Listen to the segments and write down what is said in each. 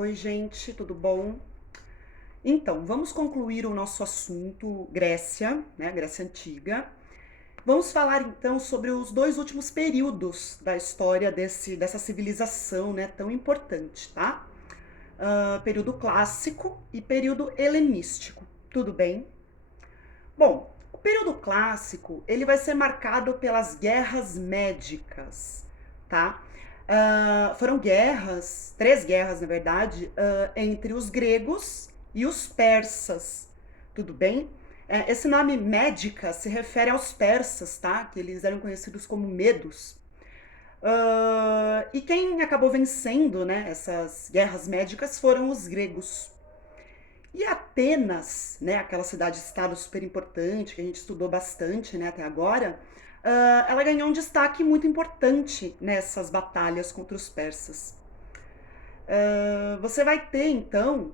Oi, gente, tudo bom? Então, vamos concluir o nosso assunto Grécia, né, Grécia Antiga. Vamos falar então sobre os dois últimos períodos da história dessa civilização, né, tão importante, tá? Período clássico e período helenístico. Tudo bem? Bom, o período clássico ele vai ser marcado pelas guerras médicas, tá? Foram guerras, três guerras na verdade, entre os gregos e os persas, tudo bem? Esse nome médica se refere aos persas, tá? Que eles eram conhecidos como medos. E quem acabou vencendo, né, essas guerras médicas foram os gregos. E Atenas, né, aquela cidade-estado super importante, que a gente estudou bastante, né, até agora, ela ganhou um destaque muito importante nessas batalhas contra os persas. Você vai ter, então,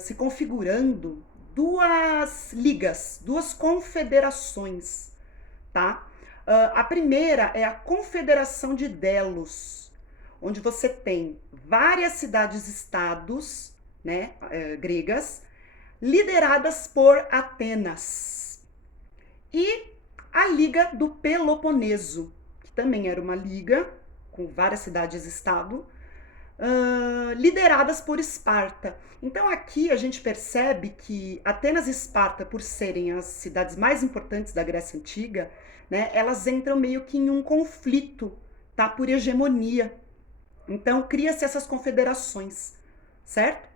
se configurando duas ligas, duas confederações, tá? A primeira é a Confederação de Delos, onde você tem várias cidades-estados, né, gregas, lideradas por Atenas. E a Liga do Peloponeso, que também era uma liga com várias cidades-estado, lideradas por Esparta. Então aqui a gente percebe que Atenas e Esparta, por serem as cidades mais importantes da Grécia Antiga, né, elas entram meio que em um conflito, tá, por hegemonia. Então cria-se essas confederações, certo?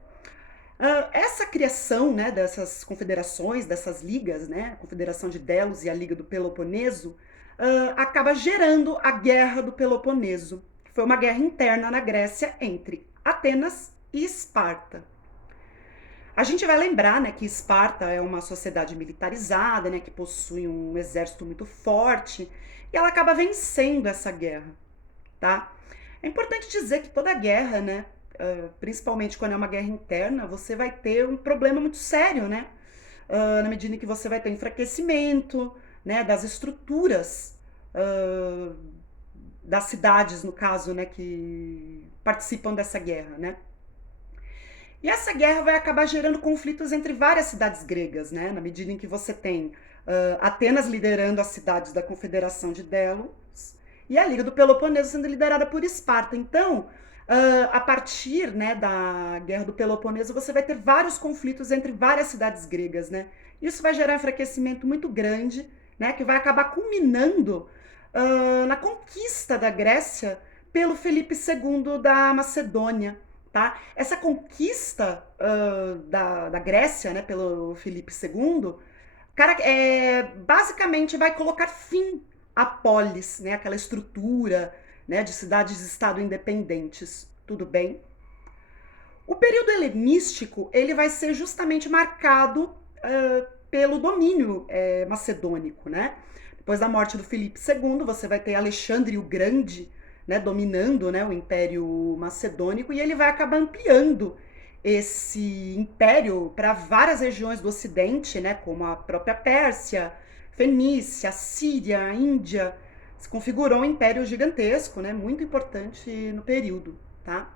Essa criação, né, dessas confederações, dessas ligas, né, a Confederação de Delos e a Liga do Peloponeso, acaba gerando a Guerra do Peloponeso, que foi uma guerra interna na Grécia entre Atenas e Esparta. A gente vai lembrar, né, que Esparta é uma sociedade militarizada, né, que possui um exército muito forte, e ela acaba vencendo essa guerra, tá? É importante dizer que toda guerra, né, principalmente quando é uma guerra interna, você vai ter um problema muito sério, né? Na medida em que você vai ter enfraquecimento, né, das estruturas das cidades, no caso, né, que participam dessa guerra, né? E essa guerra vai acabar gerando conflitos entre várias cidades gregas, né? Na medida em que você tem Atenas liderando as cidades da Confederação de Delos e a Liga do Peloponeso sendo liderada por Esparta. Então, a partir, né, da Guerra do Peloponeso, você vai ter vários conflitos entre várias cidades gregas, né? Isso vai gerar um enfraquecimento muito grande, né, que vai acabar culminando na conquista da Grécia pelo Felipe II da Macedônia. Tá? Essa conquista da Grécia, né, pelo Filipe II, cara, basicamente vai colocar fim à polis, né, aquela estrutura, né, de cidades-estado independentes. Tudo bem? O período helenístico ele vai ser justamente marcado pelo domínio macedônico, né? Depois da morte do Filipe II, você vai ter Alexandre o Grande, né, dominando, né, o Império Macedônico, e ele vai acabar ampliando esse império para várias regiões do Ocidente, né, como a própria Pérsia, Fenícia, Síria, Índia. Se configurou um império gigantesco, né, muito importante no período, tá?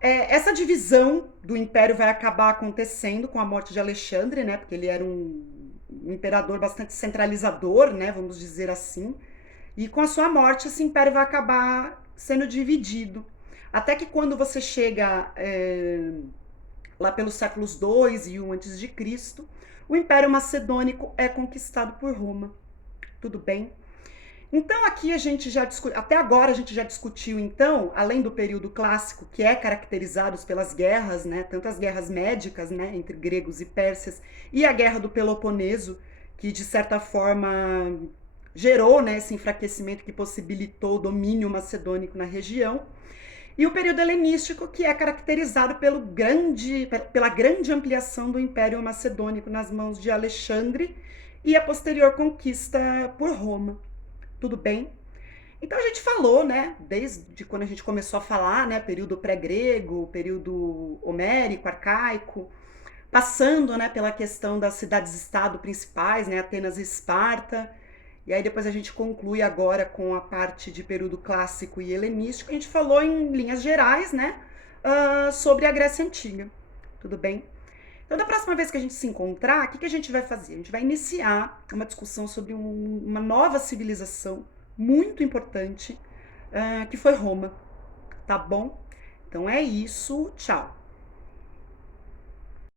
Essa divisão do império vai acabar acontecendo com a morte de Alexandre, né? Porque ele era um imperador bastante centralizador, né? Vamos dizer assim. E com a sua morte, esse império vai acabar sendo dividido. Até que quando você chega lá pelos séculos 2 e 1 antes de Cristo, o Império Macedônico é conquistado por Roma. Tudo bem? Então aqui a gente já discutiu, até agora a gente já discutiu então, além do período clássico, que é caracterizado pelas guerras, né, tanto as guerras médicas, né, entre gregos e persas, e a guerra do Peloponeso, que de certa forma gerou, né, esse enfraquecimento que possibilitou o domínio macedônico na região, e o período helenístico, que é caracterizado pela grande ampliação do Império Macedônico nas mãos de Alexandre e a posterior conquista por Roma. Tudo bem? Então a gente falou, né, desde quando a gente começou a falar, né, período pré-grego, período homérico, arcaico, passando, né, pela questão das cidades-estado principais, né, Atenas e Esparta, e aí depois a gente conclui agora com a parte de período clássico e helenístico. A gente falou em linhas gerais, né, sobre a Grécia Antiga, tudo bem? Então, da próxima vez que a gente se encontrar, o que, que a gente vai fazer? A gente vai iniciar uma discussão sobre uma nova civilização muito importante, que foi Roma, tá bom? Então é isso, tchau.